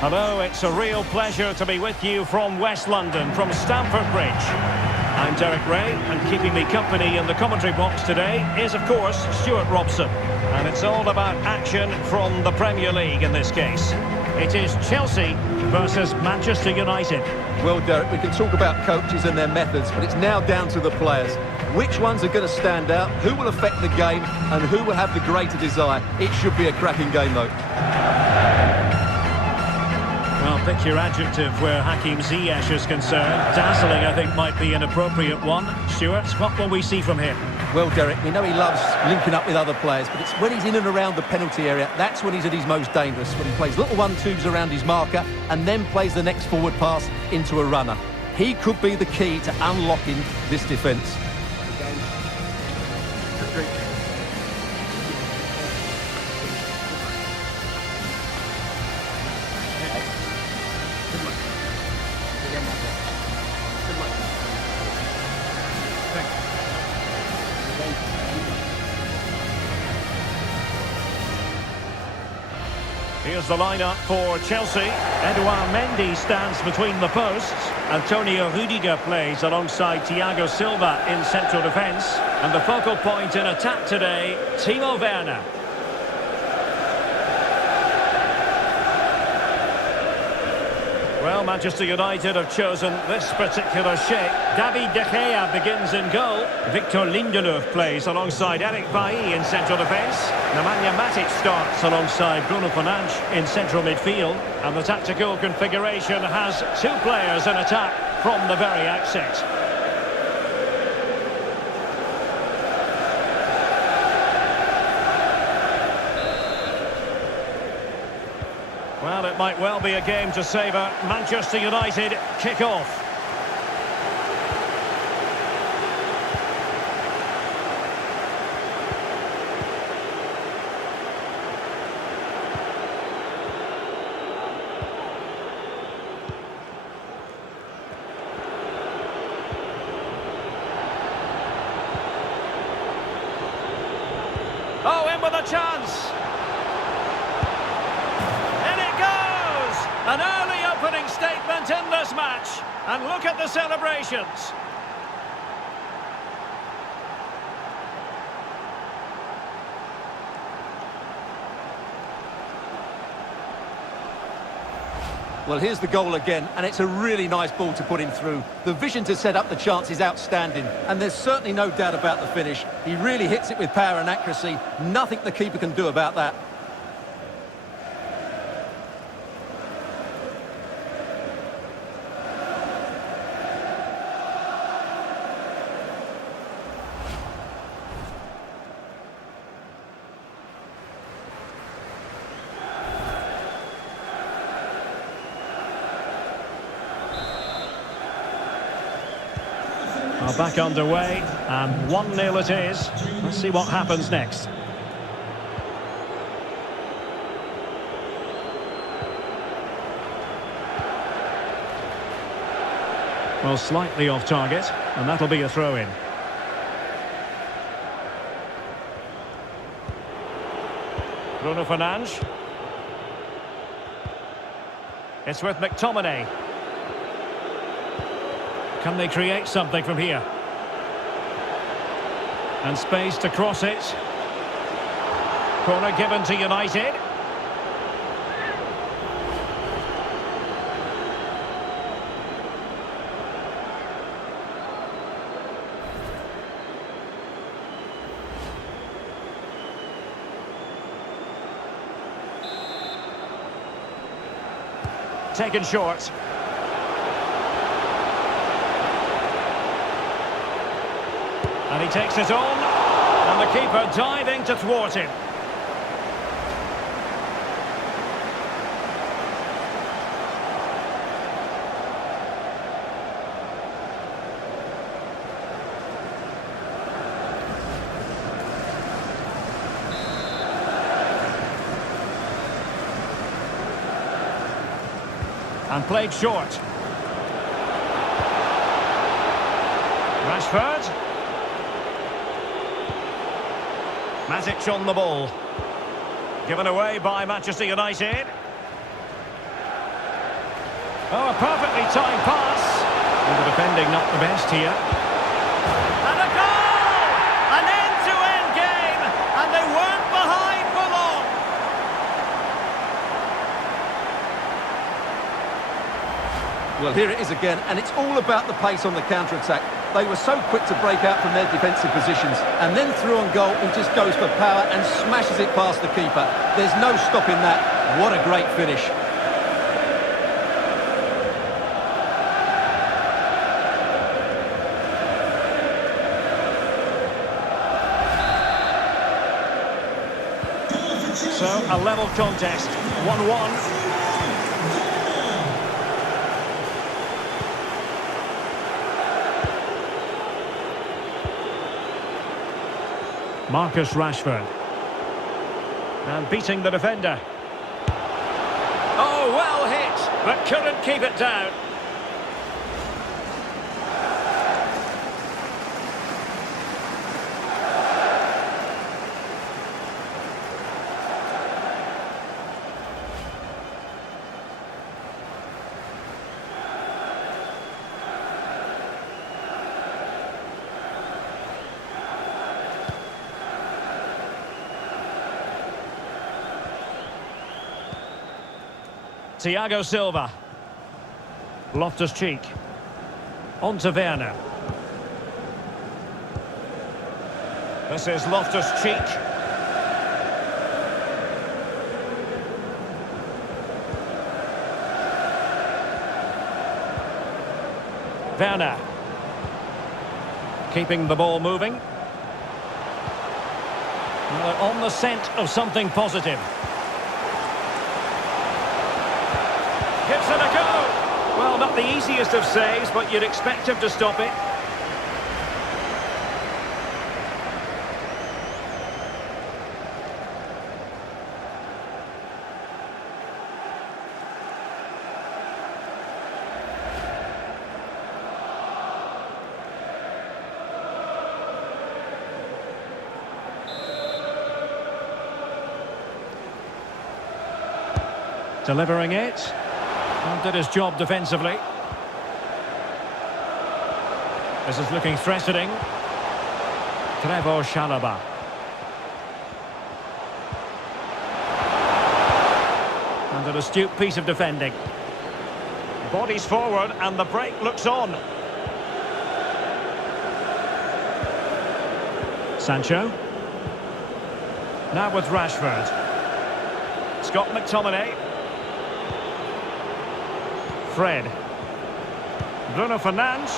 Hello, it's a real pleasure to be with you from West London, from Stamford Bridge. I'm Derek Ray, and keeping me company in the commentary box today is, of course, Stuart Robson. And it's all about action from the Premier League in this case. It is Chelsea versus Manchester United. Well, Derek, we can talk about coaches and their methods, but it's now down to the players. Which ones are going to stand out, who will affect the game, and who will have the greater desire? It should be a cracking game, though. Well, pick your adjective where Hakim Ziyech is concerned. Dazzling, I think, might be an appropriate one. Stuart, what will we see from him? Well, Derek, we know he loves linking up with other players, but it's when he's in and around the penalty area, that's when he's at his most dangerous, when he plays little one-twos around his marker and then plays the next forward pass into a runner. He could be the key to unlocking this defence. Here's the lineup for Chelsea. Edouard Mendy stands between the posts. Antonio Rudiger plays alongside Thiago Silva in central defence. And the focal point in attack today, Timo Werner. Well, Manchester United have chosen this particular shape. David De Gea begins in goal. Victor Lindelof plays alongside Eric Bailly in central defence. Nemanja Matic starts alongside Bruno Fernandes in central midfield. And the tactical configuration has two players in attack from the very outset. Well, it might well be a game to savour. Manchester United kick off. Oh, in with a chance. An early opening statement in this match. And look at the celebrations. Well, here's the goal again, and it's a really nice ball to put him through. The vision to set up the chance is outstanding, and there's certainly no doubt about the finish. He really hits it with power and accuracy. Nothing the keeper can do about that. Well, back underway, and 1-0 it is. Let's see what happens next. Well, slightly off target, and that'll be a throw-in. Bruno Fernandes. It's with McTominay. Can they create something from here? And space to cross it. Corner given to United. Taken short. And he takes it on, and the keeper diving to thwart him. And played short. Rashford. Matic on the ball. Given away by Manchester United. Oh, a perfectly timed pass. And the defending not the best here. And a goal! An end-to-end game, and they weren't behind for long. Well, here it is again, and it's all about the pace on the counter-attack. They were so quick to break out from their defensive positions, and then through on goal, he just goes for power and smashes it past the keeper. There's no stopping that. What a great finish. So, a level contest, 1-1. Marcus Rashford. And beating the defender. Oh, well hit, but couldn't keep it down. Thiago Silva. Loftus-Cheek. On to Werner. This is Loftus-Cheek. Werner. Keeping the ball moving. Well, they're on the scent of something positive. Gives it a go. Well, not the easiest of saves, but you'd expect him to stop it. Delivering it. And did his job defensively. This is looking threatening. Trevoh Chalobah. And an astute piece of defending. Bodies forward and the break looks on. Sancho. Now with Rashford. Scott McTominay. Fred. Bruno Fernandes.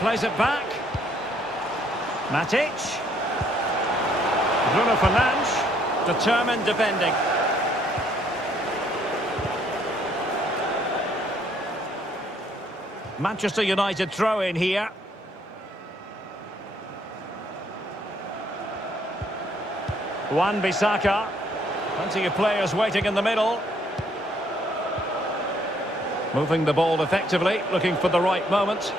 Plays it back. Matic. Bruno Fernandes. Determined defending. Manchester United throw in here. Wan-Bissaka. Plenty of players waiting in the middle. Moving the ball effectively, looking for the right moment.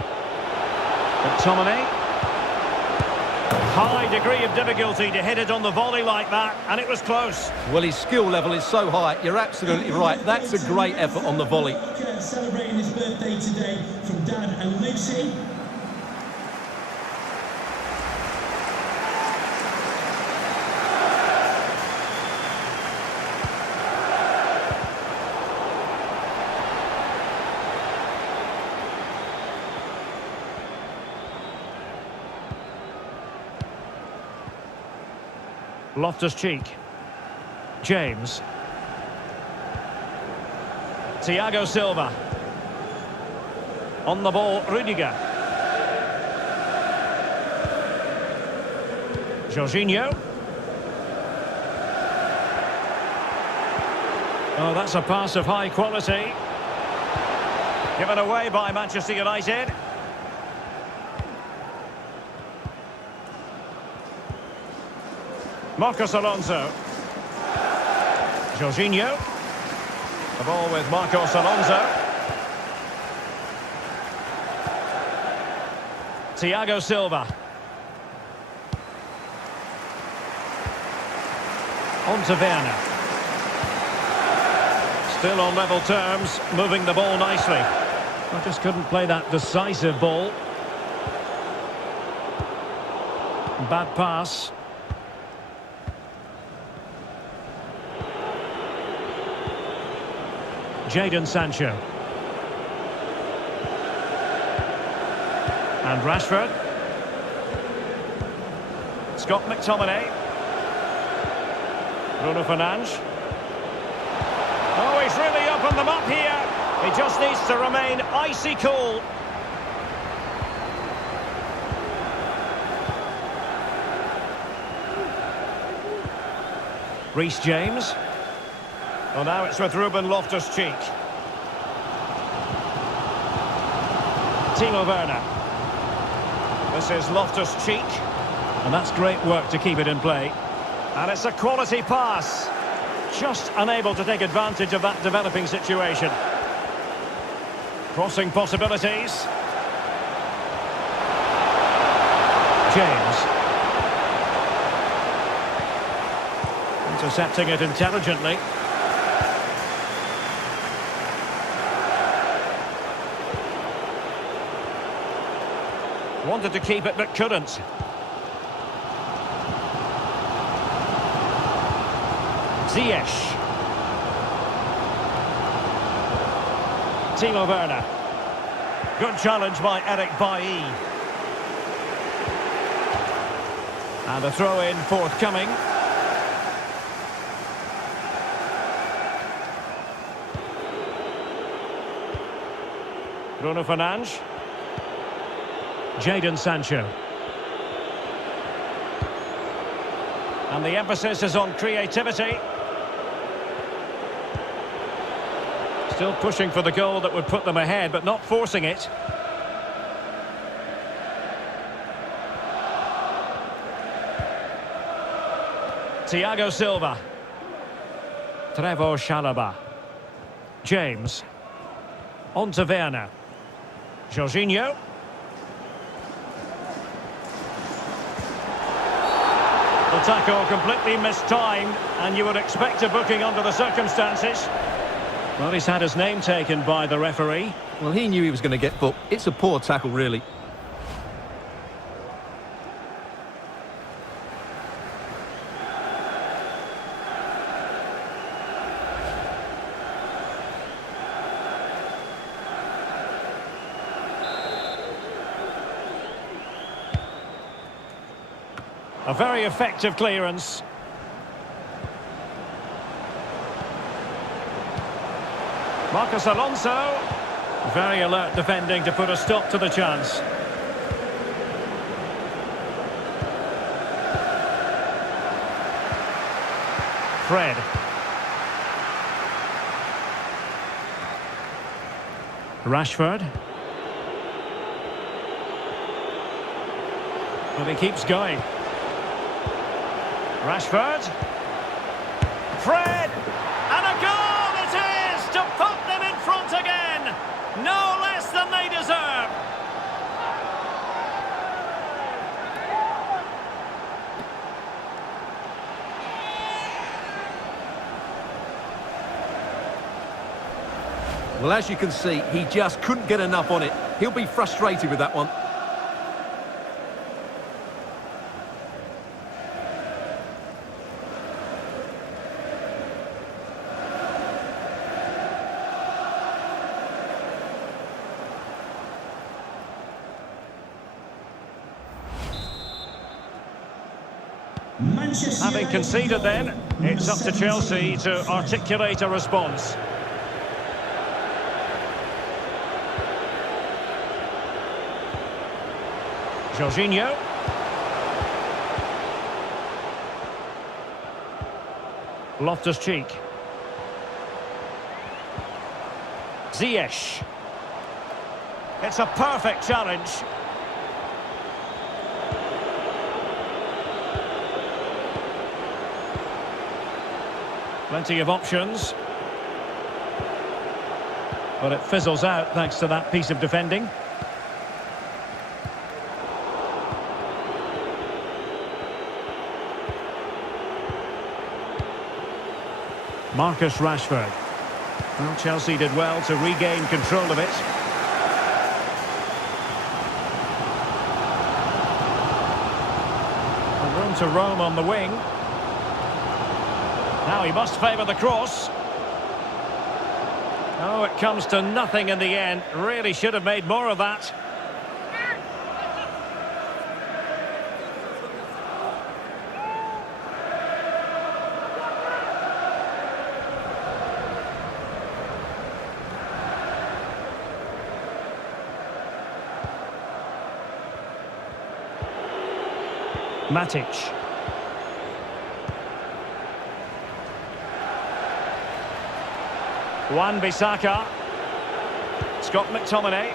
McTominay. High degree of difficulty to hit it on the volley like that, and it was close. Well, his skill level is so high, you're absolutely right. That's a great effort on the volley. Celebrating his birthday today from Dad and Lucy. Loftus-Cheek. James. Thiago Silva. On the ball, Rudiger. Jorginho. Oh, that's a pass of high quality. Given away by Manchester United. Marcos Alonso. Jorginho. The ball with Marcos Alonso. Thiago Silva. On to Werner. Still on level terms, moving the ball nicely. I just couldn't play that decisive ball. Bad pass. Jadon Sancho. And Rashford. Scott McTominay. Bruno Fernandes. Oh, he's really opened them up here. He just needs to remain icy cool. Reece James. Well, now it's with Ruben Loftus-Cheek. Timo Werner. This is Loftus-Cheek. And that's great work to keep it in play. And it's a quality pass. Just unable to take advantage of that developing situation. Crossing possibilities. James. Intercepting it intelligently. Wanted to keep it but couldn't. Ziyech. Timo Werner. Good challenge by Eric Bailly. And a throw-in forthcoming. Bruno Fernandes. Jadon Sancho. And the emphasis is on creativity. Still pushing for the goal that would put them ahead, but not forcing it. Thiago Silva. Trevoh Chalobah. James. On to Werner. Jorginho. The tackle completely mistimed, and you would expect a booking under the circumstances. Well, he's had his name taken by the referee. Well, he knew he was going to get booked. It's a poor tackle, really. A very effective clearance. Marcos Alonso. Very alert defending to put a stop to the chance. Fred. Rashford. But he keeps going. Rashford. Fred! And a goal it is to put them in front again! No less than they deserve! Well, as you can see, he just couldn't get enough on it. He'll be frustrated with that one. Having conceded then, it's up to Chelsea to articulate a response. Jorginho. Loftus-Cheek. Ziyech. It's a perfect challenge. Plenty of options. But it fizzles out thanks to that piece of defending. Marcus Rashford. Well, Chelsea did well to regain control of it. Room to roam on the wing. Now he must favour the cross. Oh, it comes to nothing in the end. Really should have made more of that. Matic. Wan-Bissaka. Scott McTominay.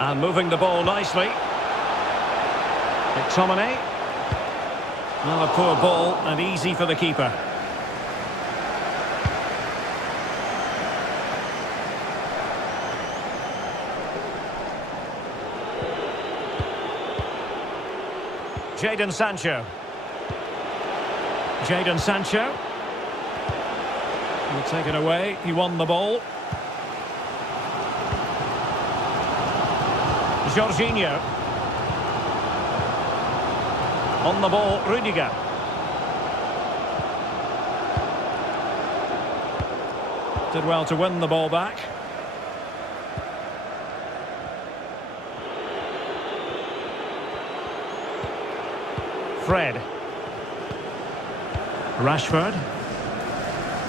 And moving the ball nicely. McTominay. Well, a poor ball and easy for the keeper. Jadon Sancho. Jadon Sancho. He'll take it away. He won the ball. Jorginho. On the ball, Rudiger. Did well to win the ball back. Fred. Rashford.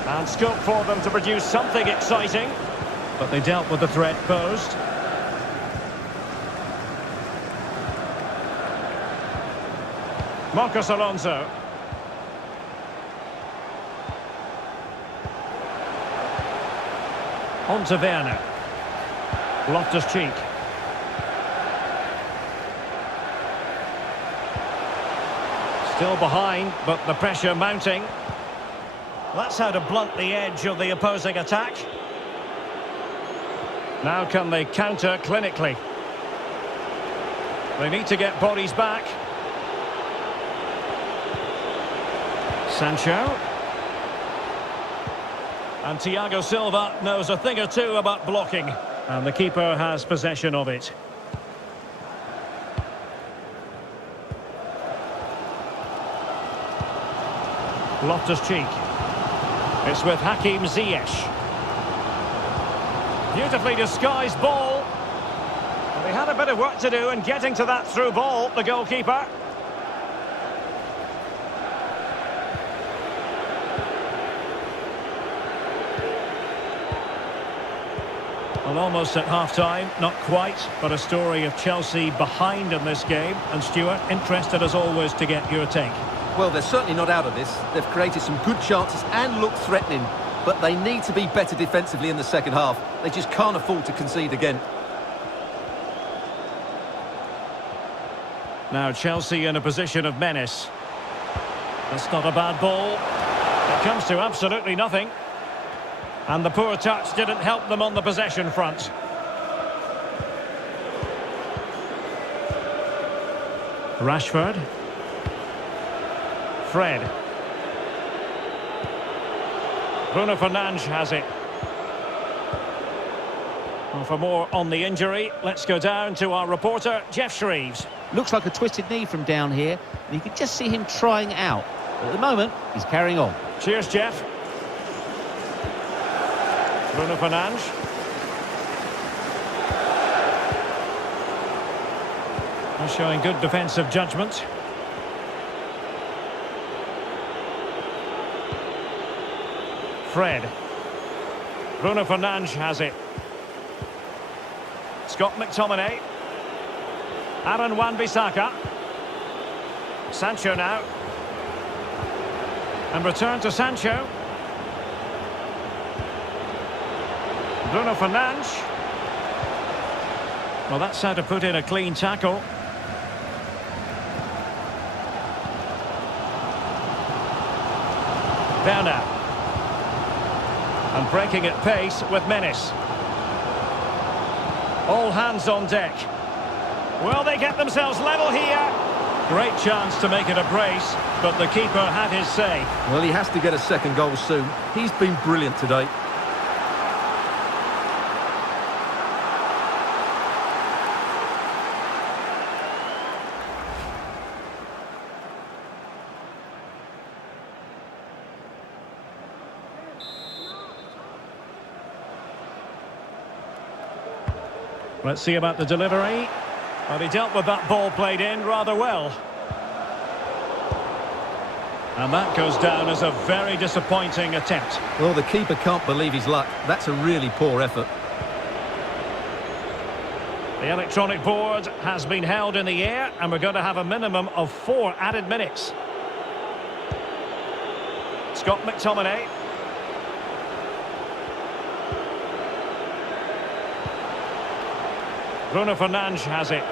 And scope for them to produce something exciting. But they dealt with the threat posed. Marcos Alonso. On to Werner. Loftus-Cheek. Still behind, but the pressure mounting. That's how to blunt the edge of the opposing attack. Now can they counter clinically? They need to get bodies back. Sancho. And Thiago Silva knows a thing or two about blocking. And the keeper has possession of it. Loftus-Cheek. It's with Hakim Ziyech. Beautifully disguised ball. Well, he had a bit of work to do in getting to that through ball, the goalkeeper. Well, almost at half-time, not quite, but a story of Chelsea behind in this game. And Stuart, interested as always to get your take. Well, they're certainly not out of this. They've created some good chances and look threatening, but they need to be better defensively in the second half. They just can't afford to concede again. Now Chelsea in a position of menace. That's not a bad ball. It comes to absolutely nothing. And the poor touch didn't help them on the possession front. Rashford. Fred. Bruno Fernandes has it. Well, for more on the injury, let's go down to our reporter, Jeff Shreves. Looks like a twisted knee from down here, and you can just see him trying out. But at the moment, he's carrying on. Cheers, Jeff. Bruno Fernandes. Showing good defensive judgment. Fred. Bruno Fernandes has it. Scott McTominay. Aaron Wan-Bissaka. Sancho now. And return to Sancho. Bruno Fernandes. Well, that's how to put in a clean tackle. Werner. And breaking at pace with menace. All hands on deck. Will they get themselves level here? Great chance to make it a brace, but the keeper had his say. Well, he has to get a second goal soon. He's been brilliant today. Let's see about the delivery. Well, he dealt with that ball played in rather well. And that goes down as a very disappointing attempt. Well, the keeper can't believe his luck. That's a really poor effort. The electronic board has been held in the air, and we're going to have a minimum of 4 added minutes. Scott McTominay. Bruno Fernandes has it.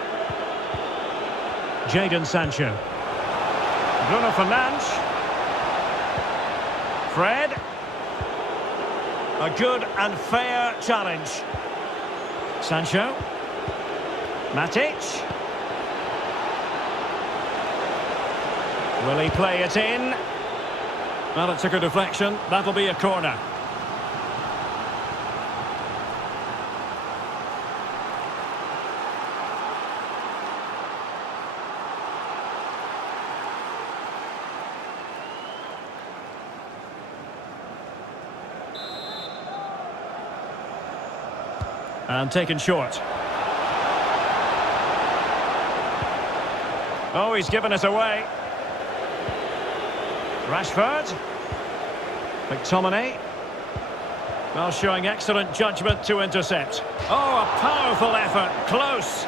Jadon Sancho. Bruno Fernandes. Fred. A good and fair challenge. Sancho. Matic. Will he play it in? Well, it took a deflection. That'll be a corner. And taken short. Oh, he's given us away. Rashford. McTominay. Well, showing excellent judgment to intercept. Oh, a powerful effort. Close.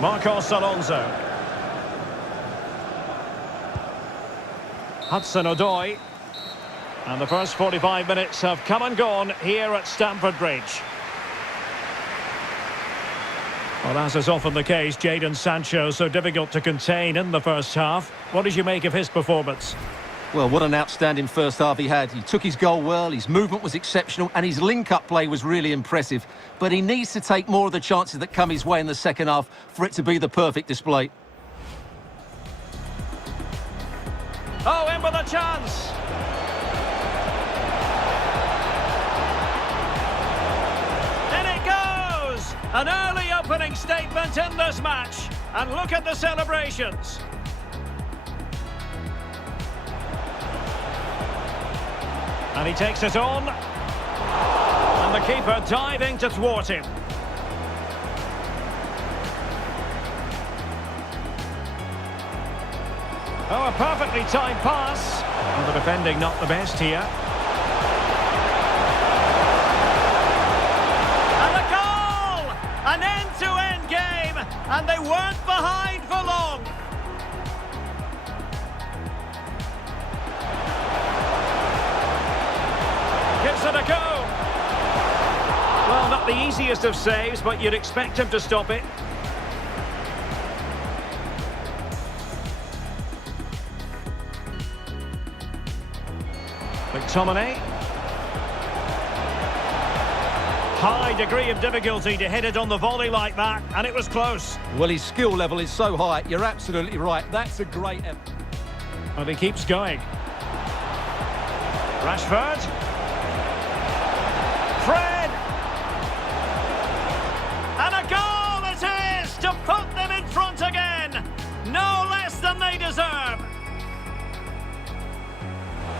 Marcos Alonso. Hudson-Odoi. And the first 45 minutes have come and gone here at Stamford Bridge. Well, as is often the case, Jadon Sancho so difficult to contain in the first half. What did you make of his performance? Well, what an outstanding first half he had. He took his goal well, his movement was exceptional, and his link-up play was really impressive. But he needs to take more of the chances that come his way in the second half for it to be the perfect display. Oh, in with a chance! In it goes! An early opening statement in this match. And look at the celebrations. And he takes it on. And the keeper diving to thwart him. Oh, a perfectly timed pass. Well, the defending not the best here. And a goal! An end-to-end game. And they weren't behind for long. Gives it a go. Well, not the easiest of saves, but you'd expect him to stop it. McTominay. High degree of difficulty to hit it on the volley like that, and it was close. Well, his skill level is so high, you're absolutely right. That's a great effort. Well, he keeps going. Rashford. Fred! And a goal it is to put them in front again! No less than they deserve!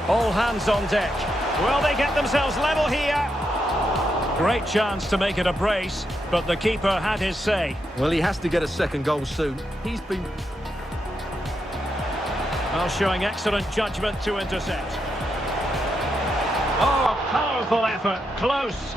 All hands on deck. Will they get themselves level here? Great chance to make it a brace, but the keeper had his say. Well, he has to get a second goal soon. He's been... Well, showing excellent judgment to intercept. Oh, a powerful effort. Close.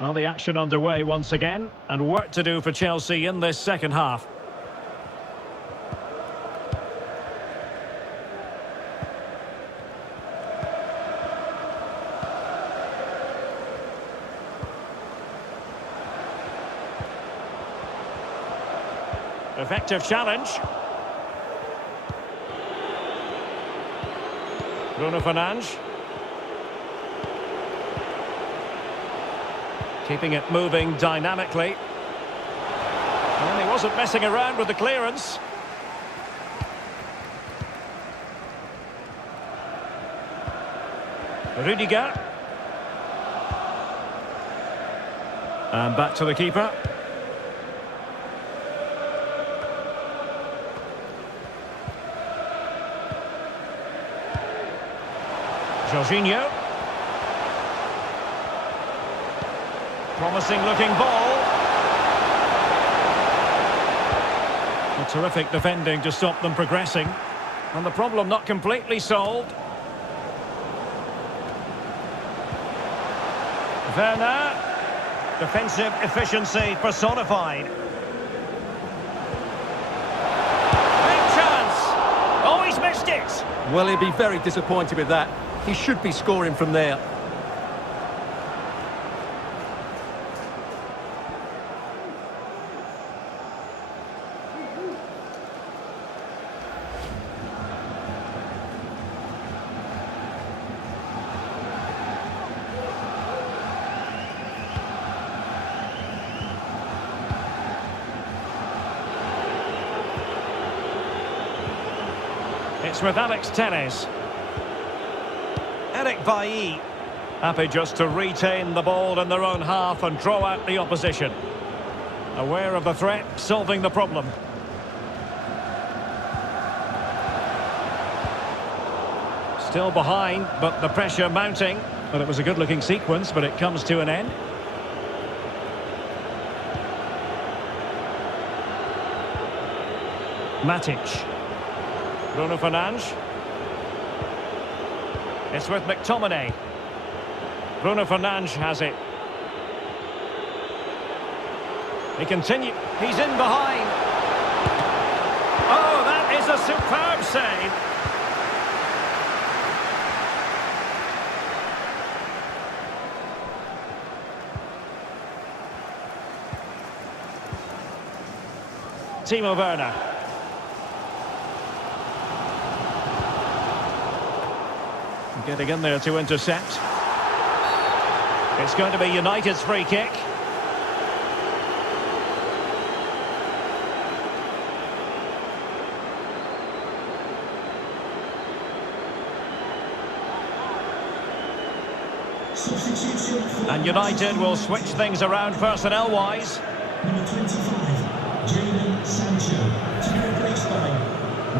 Well, the action underway once again, and work to do for Chelsea in this second half. Effective challenge. Bruno Fernandes. Keeping it moving dynamically. And he wasn't messing around with the clearance. Rudiger. And back to the keeper. Jorginho. Promising looking ball. A terrific defending to stop them progressing. And the problem not completely solved. Werner. Defensive efficiency personified. Big chance. Oh, he's missed it. Well, he'll be very disappointed with that. He should be scoring from there. It's with Alex Telles. Eric Bailly. Happy just to retain the ball in their own half and draw out the opposition. Aware of the threat, solving the problem. Still behind, but the pressure mounting. Well, it was a good-looking sequence, but it comes to an end. Matic. Bruno Fernandes. It's with McTominay. Bruno Fernandes has it. He continues. He's in behind. Oh, that is a superb save. Timo Werner. Getting in there to intercept. It's going to be United's free kick. And United will switch things around personnel-wise. Number 25, Jadon Sancho, to be replaced by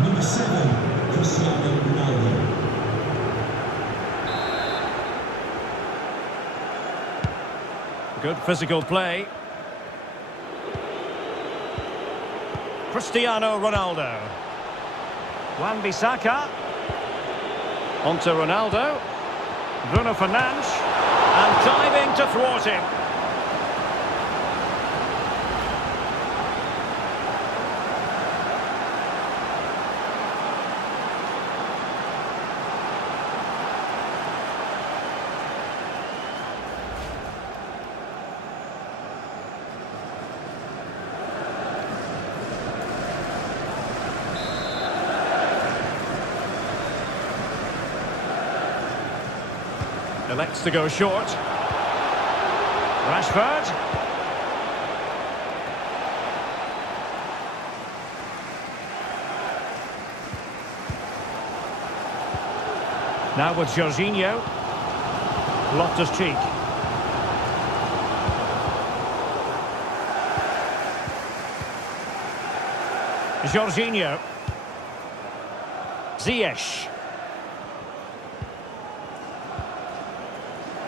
number 7, Cristiano Ronaldo. Good physical play. Cristiano Ronaldo. Wan-Bissaka. Onto Ronaldo. Bruno Fernandes. And diving to thwart him. Elects to go short. Rashford. Now with Jorginho. Loftus-Cheek. Jorginho. Ziyech.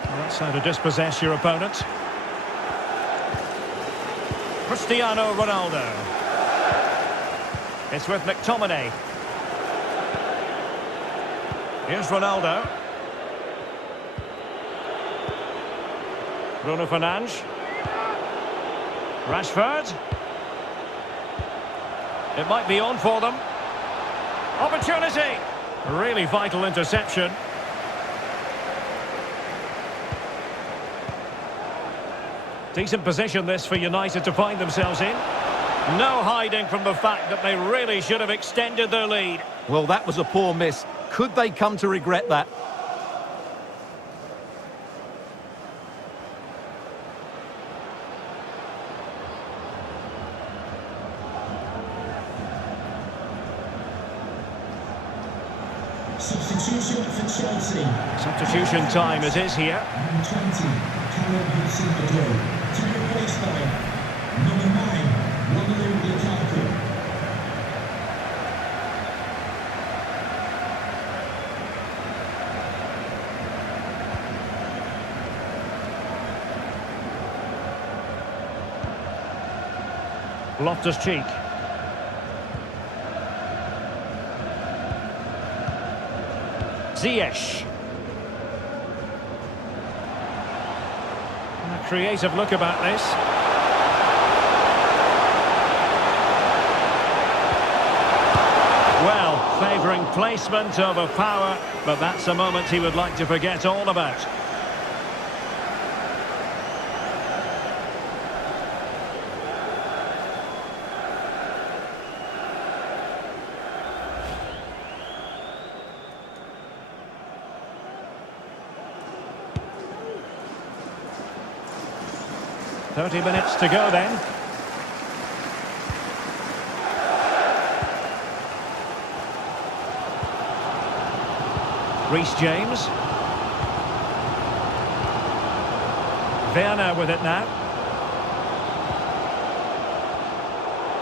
That's how to dispossess your opponent. Cristiano Ronaldo. It's with McTominay. Here's Ronaldo. Bruno Fernandes. Rashford. It might be on for them. Opportunity. A really vital interception. Decent position this for United to find themselves in. No hiding from the fact that they really should have extended their lead. Well, that was a poor miss. Could they come to regret that? Substitution for Chelsea. Substitution time it is here. Number 20, Callum Hudson-Odoi. To be replaced by number 9, Romelu Lukaku. Loftus-Cheek. Ziyech. A creative look about this. Well, favouring placement over power, but that's a moment he would like to forget all about. .30 minutes to go then. Reece James. Werner with it now.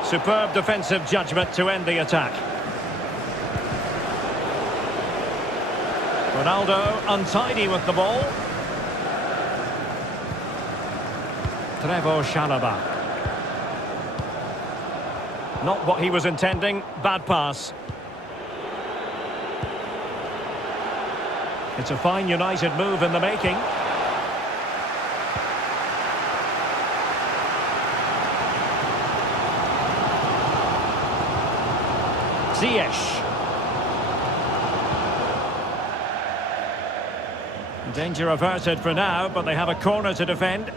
Superb defensive judgment to end the attack. Ronaldo untidy with the ball. Trevoh Chalobah. Not what he was intending. Bad pass. It's a fine United move in the making. Ziyech. Danger averted for now, but they have a corner to defend.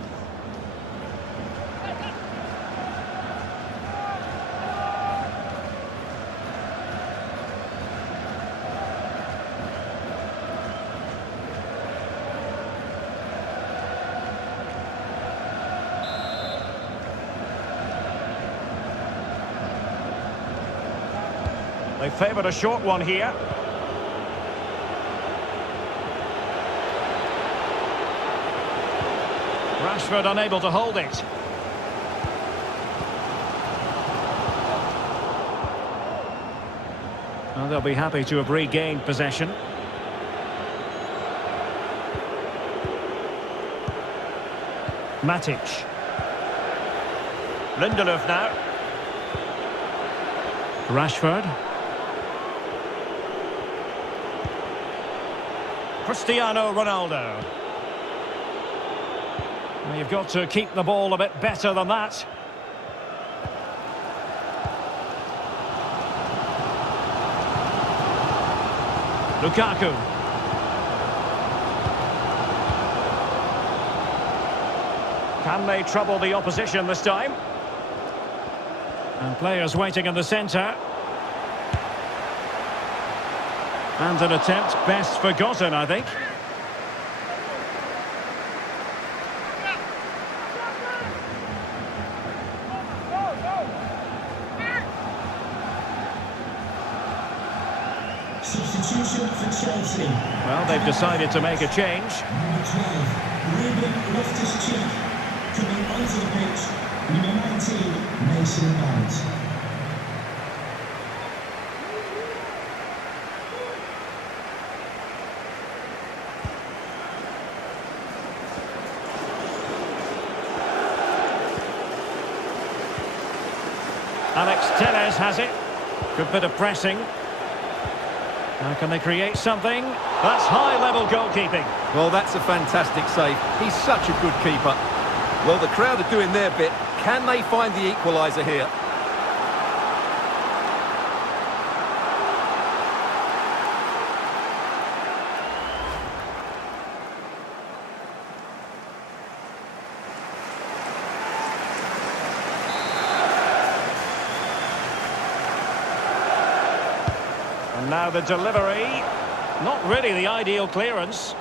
They favoured a short one here. Rashford unable to hold it. Well, they'll be happy to have regained possession. Matic. Lindelof now. Rashford. Cristiano Ronaldo. Well, you've got to keep the ball a bit better than that. Lukaku. Can they trouble the opposition this time? And players waiting in the centre. And an attempt best forgotten, I think. Substitution for Chelsea. Well, they've decided to make a change. Number 12, Ruben Loftus-Cheek. Coming onto the pitch, number 19, Mason Mount. Alex Telles has it. Good bit of pressing. Now can they create something? That's high-level goalkeeping. Well, that's a fantastic save. He's such a good keeper. Well, the crowd are doing their bit. Can they find the equaliser here? And now the delivery. Not really the ideal clearance.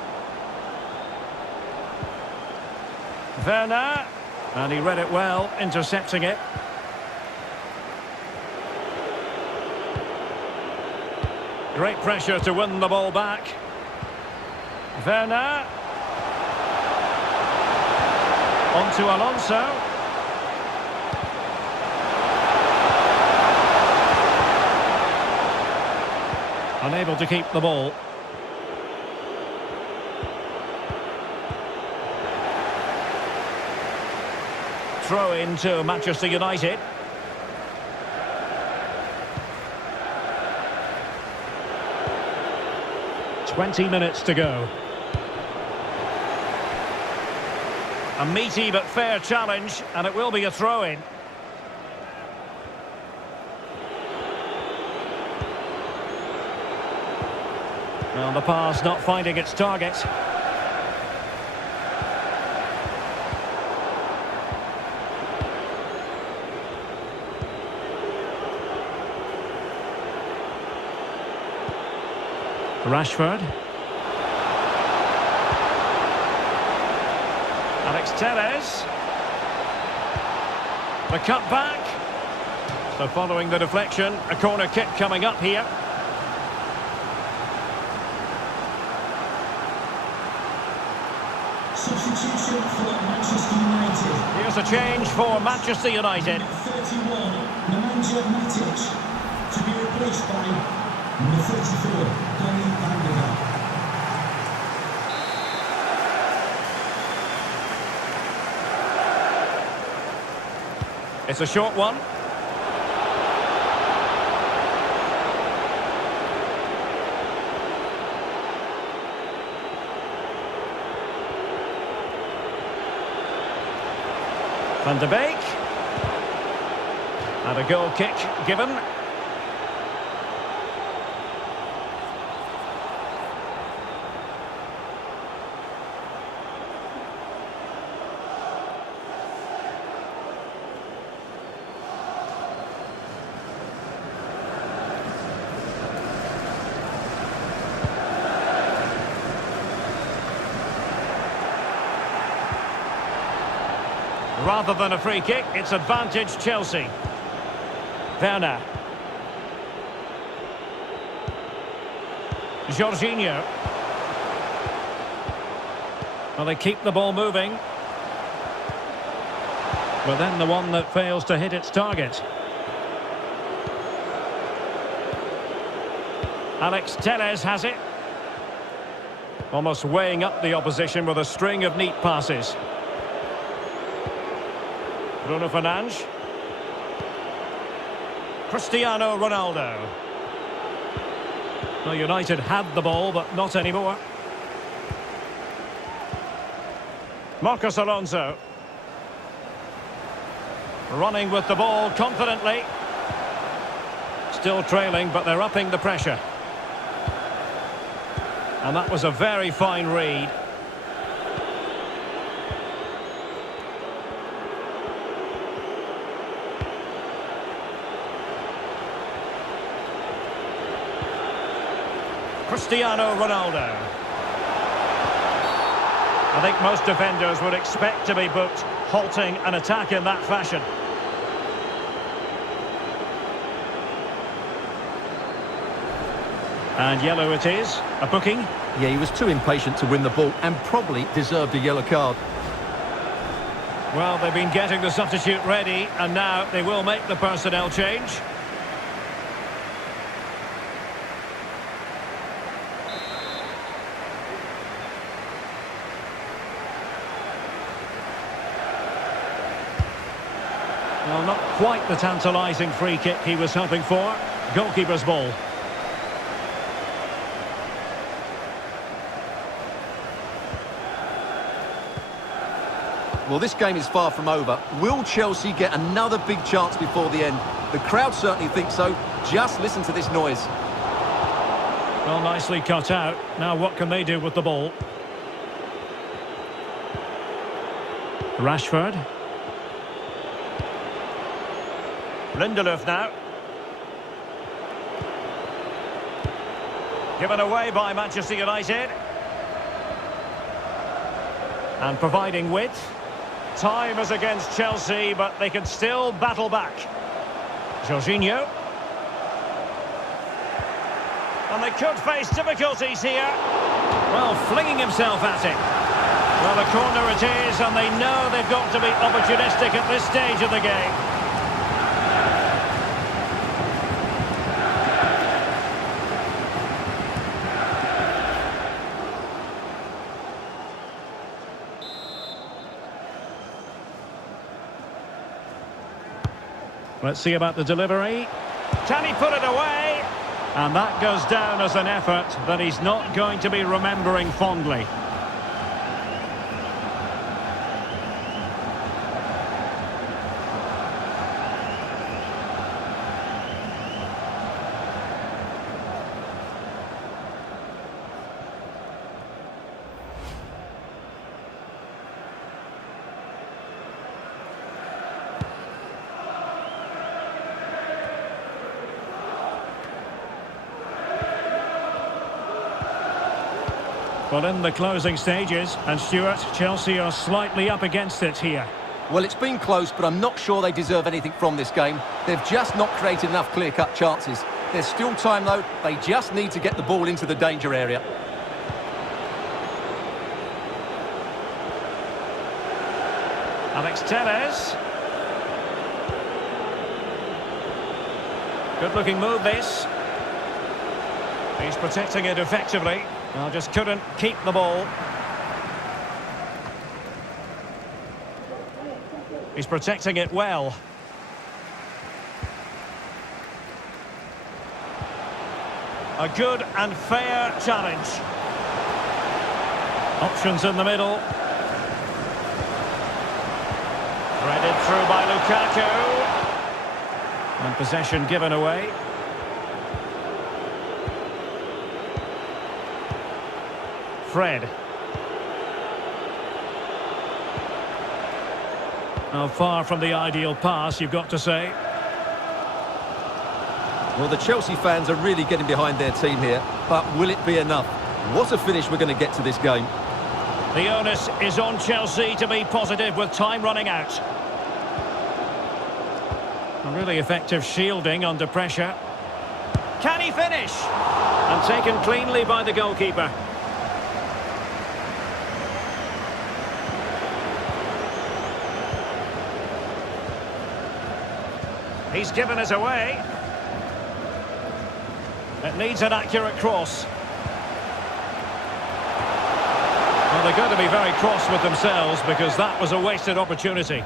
Werner. And he read it well, intercepting it. Great pressure to win the ball back. Werner. On to Alonso. Unable to keep the ball. Throw into Manchester United. .20 to go. A meaty but fair challenge, and it will be a throw-in. Well, the pass not finding its target. Rashford. Alex Telles. The cut back. So following the deflection, a corner kick coming up here. Substitution for Manchester United. Here's a change for Manchester United. 31, Nemanja Matic, to be replaced by number 34, Donny van de Beek. It's a short one. Van de Beek. And a goal kick given. Rather than a free kick, it's advantage Chelsea. Werner. Jorginho. Well, they keep the ball moving. But then the one that fails to hit its target. Alex Telles has it. Almost weighing up the opposition with a string of neat passes. Bruno Fernandes. Cristiano Ronaldo. Well, United had the ball, but not anymore. Marcos Alonso. Running with the ball confidently. Still trailing, but they're upping the pressure. And that was a very fine read. Cristiano Ronaldo. I think most defenders would expect to be booked, halting an attack in that fashion. And yellow it is, a booking. Yeah, he was too impatient to win the ball and probably deserved a yellow card. Well, they've been getting the substitute ready, and now they will make the personnel change. Well, not quite the tantalising free kick he was hoping for. Goalkeeper's ball. Well, this game is far from over. Will Chelsea get another big chance before the end? The crowd certainly think so. Just listen to this noise. Well, nicely cut out. Now what can they do with the ball? Rashford. Lindelöf now. Given away by Manchester United. And providing width. Time is against Chelsea, but they can still battle back. Jorginho. And they could face difficulties here. Well, flinging himself at it. Well, the corner it is, and they know they've got to be opportunistic at this stage of the game. Let's see about the delivery. Can he put it away? And that goes down as an effort that he's not going to be remembering fondly. Well, in the closing stages, and Stuart, Chelsea are slightly up against it here. Well, it's been close, but I'm not sure they deserve anything from this game. They've just not created enough clear-cut chances. There's still time, though. They just need to get the ball into the danger area. Alex Telles. Good-looking move, this. He's protecting it effectively. Well, just couldn't keep the ball. He's protecting it well. A good and fair challenge. Options in the middle. Threaded through by Lukaku. And possession given away. Fred. Oh, far from the ideal pass, you've got to say. Well, the Chelsea fans are really getting behind their team here, but will it be enough? What a finish we're going to get to this game. The onus is on Chelsea to be positive with time running out. A really effective shielding under pressure. Can he finish? And taken cleanly by the goalkeeper. He's given us away. It needs an accurate cross. Well, they're going to be very cross with themselves because that was a wasted opportunity.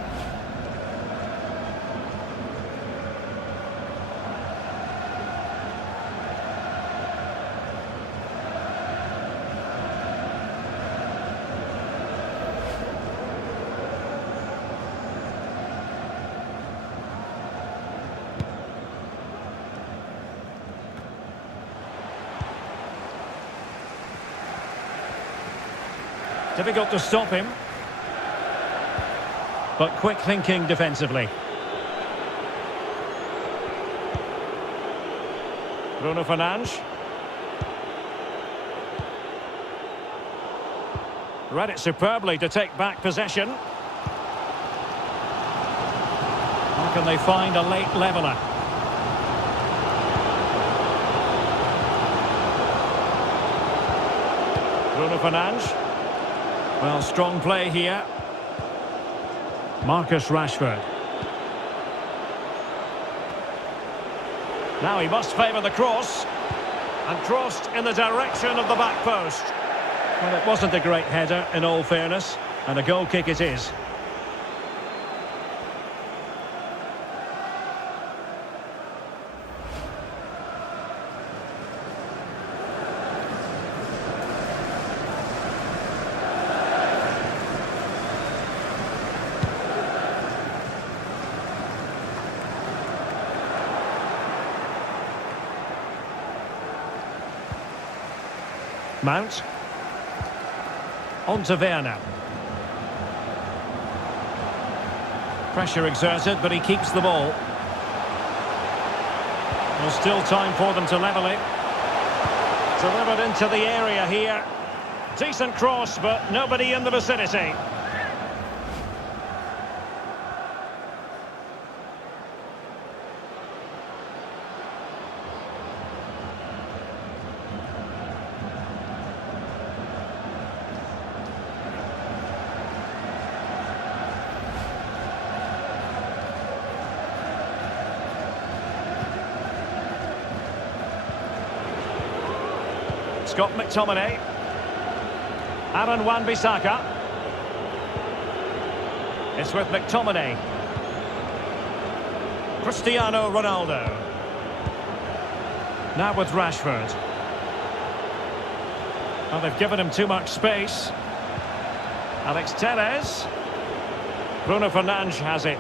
Difficult to stop him. But quick thinking defensively. Bruno Fernandes. Read it superbly to take back possession. How can they find a late leveller? Bruno Fernandes. Well, strong play here. Marcus Rashford. Now he must favour the cross. And crossed in the direction of the back post. Well, it wasn't a great header, in all fairness. And a goal kick it is. Mount. On to Werner. Pressure exerted, but he keeps the ball. There's still time for them to level it. Delivered into the area here. Decent cross, but nobody in the vicinity. Scott McTominay. Aaron Wan-Bissaka. It's with McTominay. Cristiano Ronaldo. Now with Rashford. Well, they've given him too much space. Alex Telles. Bruno Fernandes has it.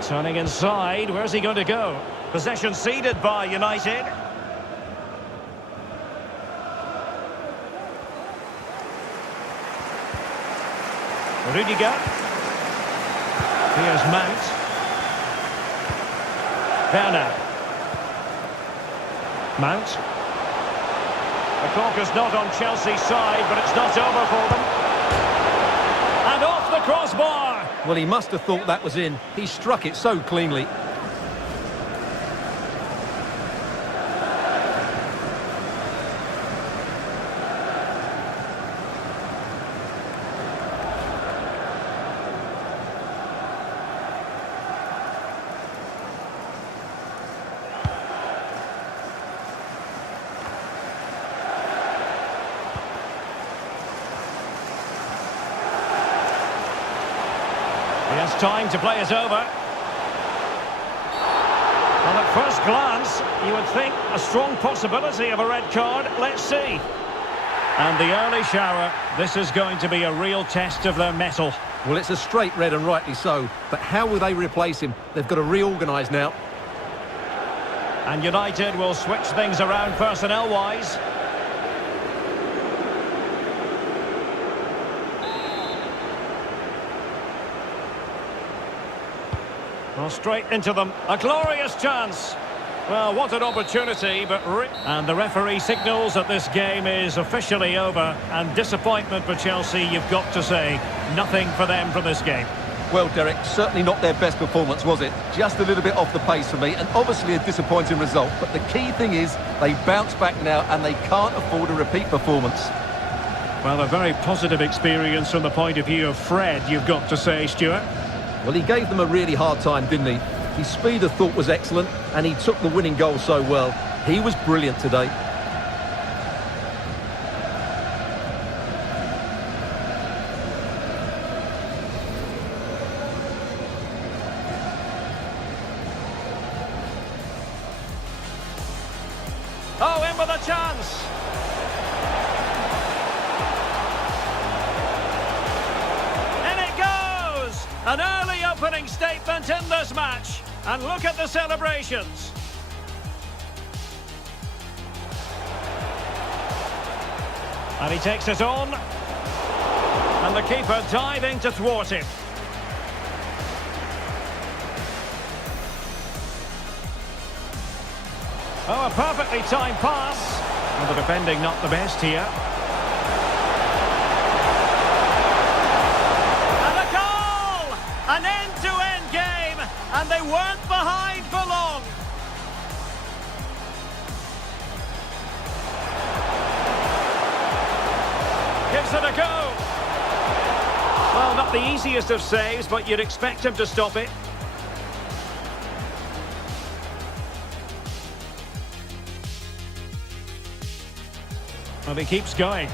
Turning inside. Where's he going to go? Possession ceded by United. Rudiger. Here's Mount. Werner. Mount. The clock is not on Chelsea's side, but it's not over for them. And off the crossbar. Well, he must have thought that was in. He struck it so cleanly. He has time to play it over. Well, at first glance, you would think a strong possibility of a red card. Let's see. And the early shower. This is going to be a real test of their mettle. Well, it's a straight red and rightly so. But how will they replace him? They've got to reorganise now. And United will switch things around personnel-wise. Well, straight into them. A glorious chance. Well, what an opportunity, but... And the referee signals that this game is officially over. And disappointment for Chelsea, you've got to say. Nothing for them from this game. Well, Derek, certainly not their best performance, was it? Just a little bit off the pace for me, and obviously a disappointing result. But the key thing is, they bounce back now, and they can't afford a repeat performance. Well, a very positive experience from the point of view of Fred, you've got to say, Stuart. Well, he gave them a really hard time, didn't he? His speed of thought was excellent, and he took the winning goal so well. He was brilliant today. Oh, in with a chance! An early opening statement in this match. And look at the celebrations. And he takes it on. And the keeper diving to thwart him. Oh, a perfectly timed pass. And the defending not the best here. An end-to-end game, and they weren't behind for long. Gives it a go. Well, not the easiest of saves, but you'd expect him to stop it. Well, he keeps going.